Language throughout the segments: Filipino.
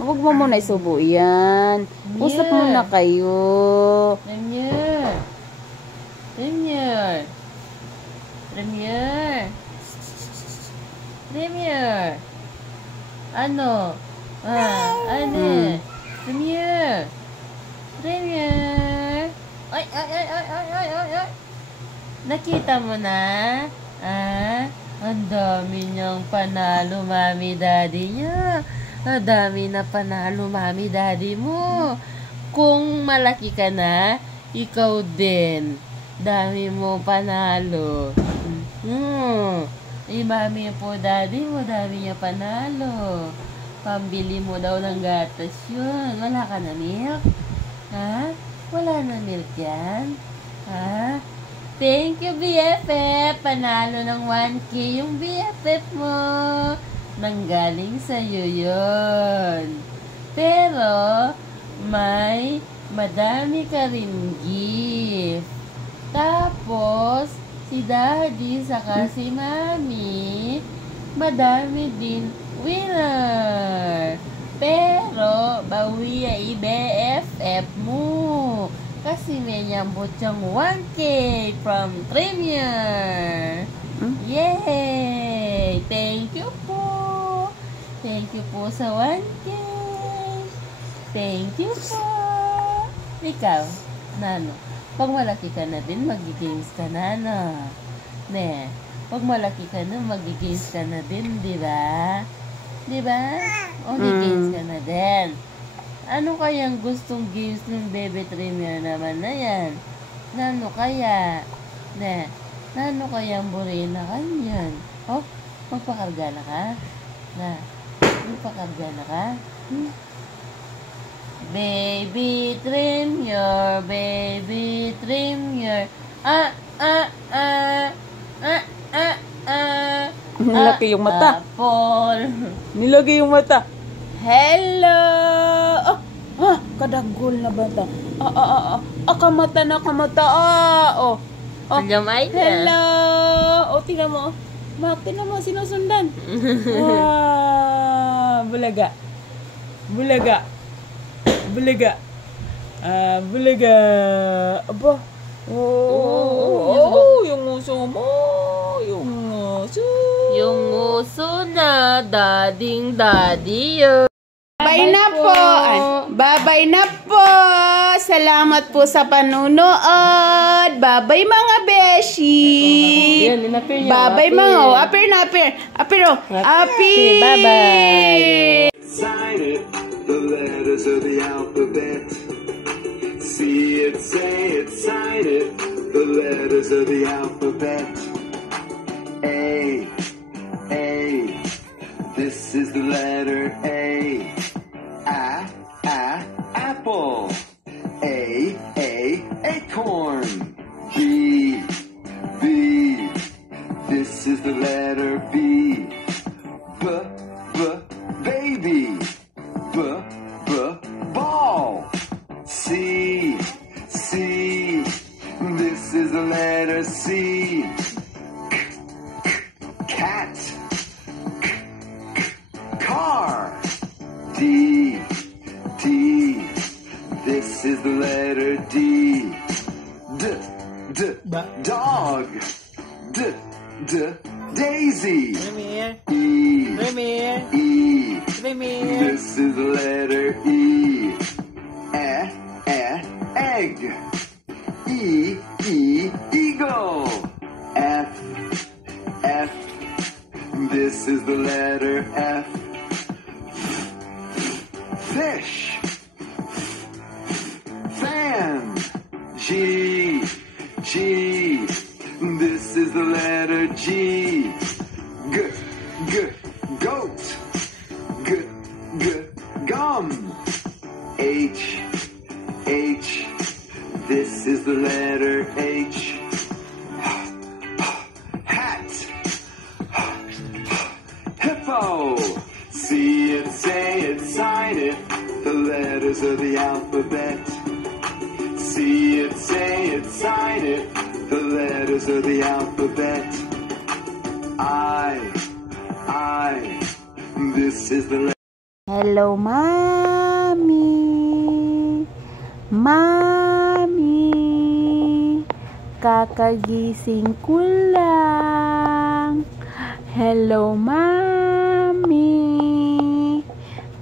Huwag mo muna isubo yan. Usap muna kayo. Premier. Premier. Premier. Premier. Ano? Ano? Premier. Premier. Ay. Nakita mo na? Ang dami niyang panalo, mami, daddy niya. Ang dami na panalo, mami, daddy mo. Kung malaki ka na, ikaw din. Dami mo panalo. Mami po, daddy mo, dami niya panalo. Pambili mo daw ng gatas yun. Wala ka na milk? Ha? Wala na milk yan? Ha? Thank you, BFF. Panalo ng 1K yung BFF mo. Nanggaling sa'yo yun. Pero, may madami ka rin gift. Tapos, si Daddy saka si Mami, madami din winner. Pero, bawi ay BFF mo. Kasi may nyambot siyang 1K from Premier. Yay! Thank you po. Thank you po sa 1K. Thank you po. Ikaw, Nano, pag malaki ka na din, mag-games ka na, no? Ne, pag malaki ka na, mag-games ka na din, di ba? Di ba? O, games ka na din. Ano kayang gustong games ng Bebe Premier naman na yan? Nano kaya? Ne, nano kayang burina kanyan? Oh, magpakarga na ka? Na, magpakarga na ka? Baby Premier, Baby Premier. Nilaki yung mata. Apple. Nilagay yung mata. Hello! Kadagol na bata. Kamata na kamata. Hello! Tingnan mo. Tingnan mo, sinusundan. Bulaga. Bulaga. Bulaga. Bulaga. Aba. Yung uso mo. Yung uso. Yung uso na dading daddy. Babay na po. Babay na po. Salamat po sa panunood. Babay mga beshi. Babay mga. Apir na apir. Apir. Apir. Bye-bye. The letters of the alphabet. See it, say it, sign it. The letters of the alphabet. A. This is the letter A. Apple. A. Acorn. B. This is the letter B. Baby. Ball. C. This is the letter C. Cat. Car. D. This is the letter D. Dog. Daisy. E. This is the letter E. Egg. Eagle. F. This is the letter F. Fish. Fan. G. This is the letter G. Goat. Gum. H. This is the letter H. Hat. Hippo. See it, say it, sign it. The letters of the alphabet. See it, say it, sign it. The letters of the alphabet. I. This is the letter. Hello, Mami. Mami. Kakagising ko lang. Hello, Mami.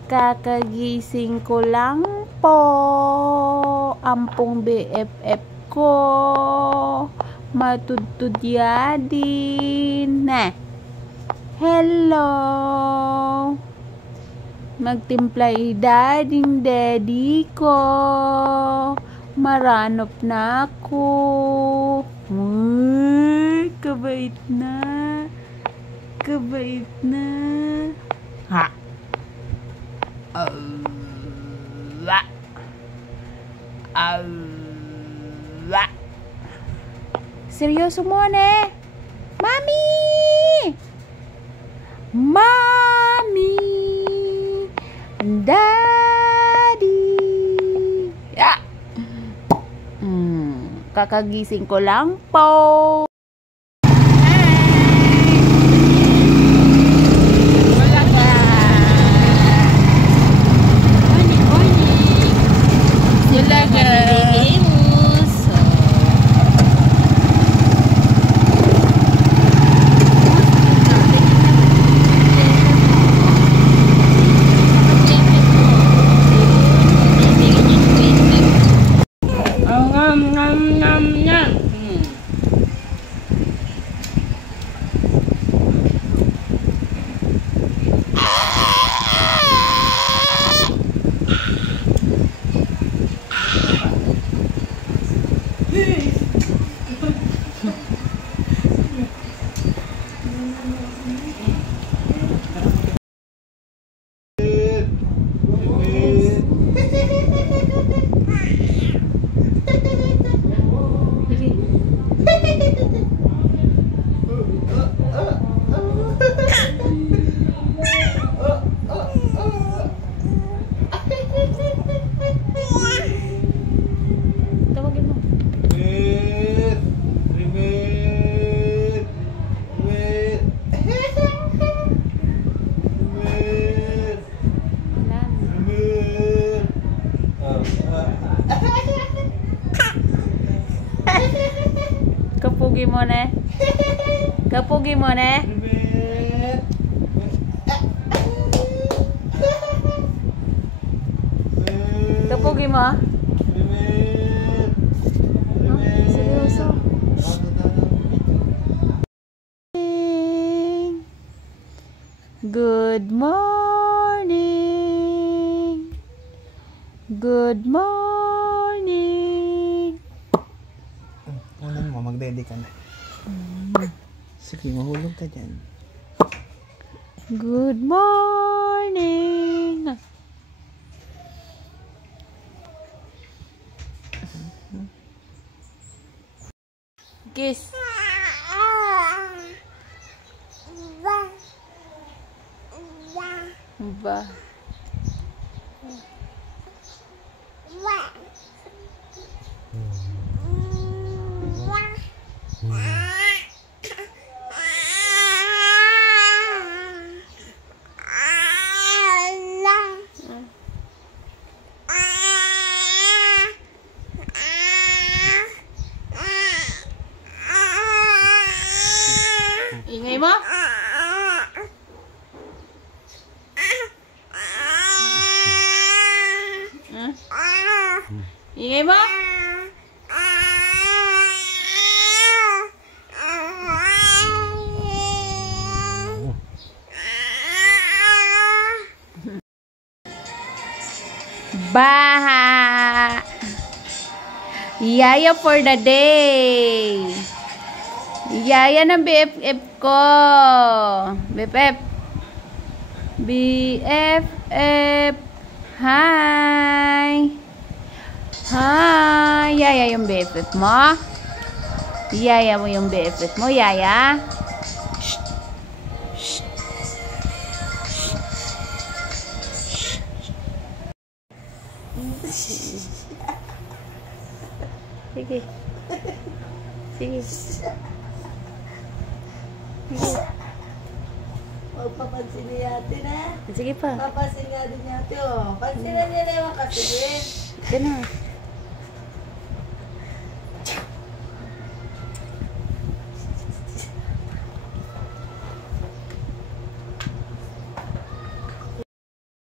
Kakagising ko lang po. Ampong BFF ko. Matudtud yadin. Hello. Magtimpla dading daddy ko. Maranop na ako. Uy, kabait na. Kabait na. Ha. Awa. Awa. Seryoso mo na. Mami! Mami! Daddy! Ah! Kakagising ko lang po. Kapugi mo na. Kapugi mo na. Kapugi mo. Seryoso. Good morning. Good morning. Unan mo, mag-ready ka na. Sige, mahulog ka dyan. Good morning. Kiss. Ba. Ingay mo? Ingay mo? Baha! Yaya for the day! Yaya ng BFF ko! BFF! BFF! Hi! Hi! Yaya yung BFF mo? Yaya mo yung BFF mo, Yaya? Shh! Shh! Sige. Sige. Sige. papansin ni ate na. Sige pa. Papansin nga din ni ate, oh. Pansinan niya na yung kasigin. Ganun.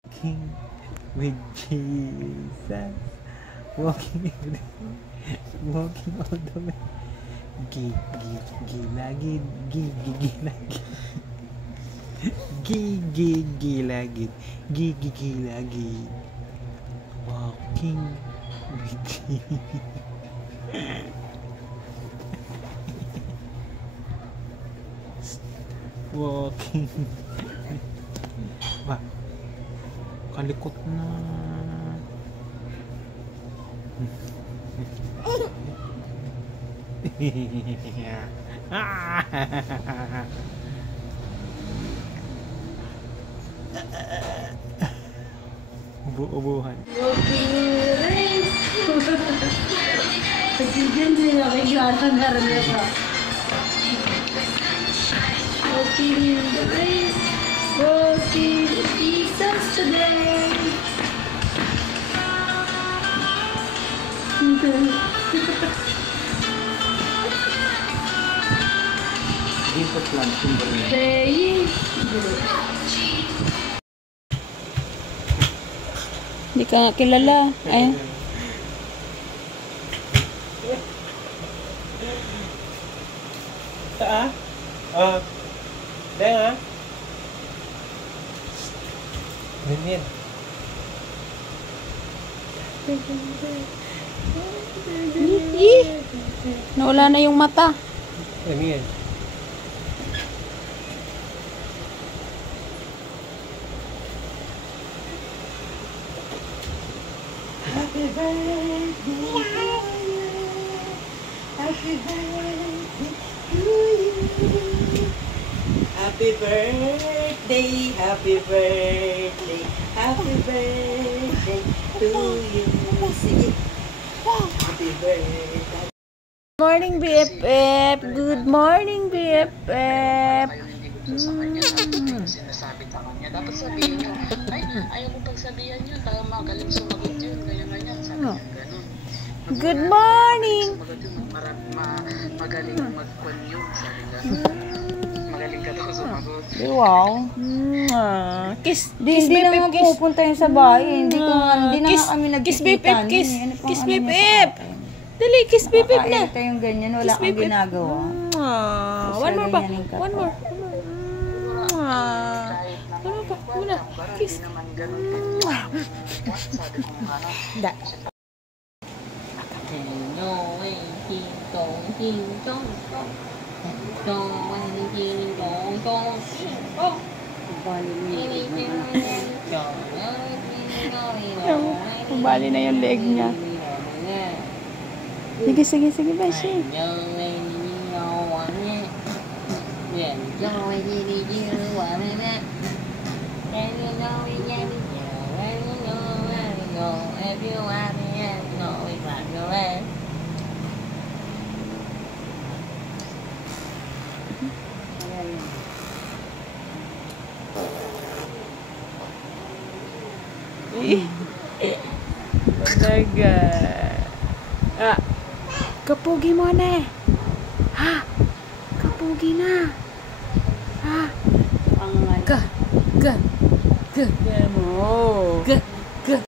Walking with Jesus. Walking all the way. Gilagid. Gilagid. Walking with Jesus. Walking. Ba? Kalikot na. Ubuhan. Pagkigyan din ako yung karne pa. Walking in the rain, walking with Jesus today. Input lang, sumber niya. Saying, Hindi ka nga kilala. Ay. Dahil ha? Ganyan. Nawala na yung mata. Ganyan. Happy birthday to you. Happy birthday to you. Happy birthday, happy birthday, happy birthday to you. Sige. Happy birthday. Good morning, BFF. Good morning, BFF. Sinasabi sa kanya. Dapat sabihin nyo, ay, ayaw mo pagsabihan yun. Tayo magaling sumagot yun. Ganyan. Sabi niya, ganun. Good morning. Sumagot yun. Magaling mag-con yun. Sabi nga. Magaling ka daw sumagot. Wow. Kiss. Kiss Hindi na BFF. nga Kiss. pupunta yun sa bahay. Hindi na nga kami Kiss nagkikita. BFF. Kiss. Ano pang Kiss ano niya sa BFF. akin? Dali, kiss BFF na. Nakakairita yung ganyan. Wala Kiss kang BFF. ginagawa. One more pa. ganyanin ka One pa. more. Ano pa? Muna. Kiss. Naman ganun din yun. Sabi ko nga, Da. Bali na yung leg niya. Sige, Beshi. Talaga. Kapugi mo na eh. Ha? Kapugi na. Ha? Ga. Mo.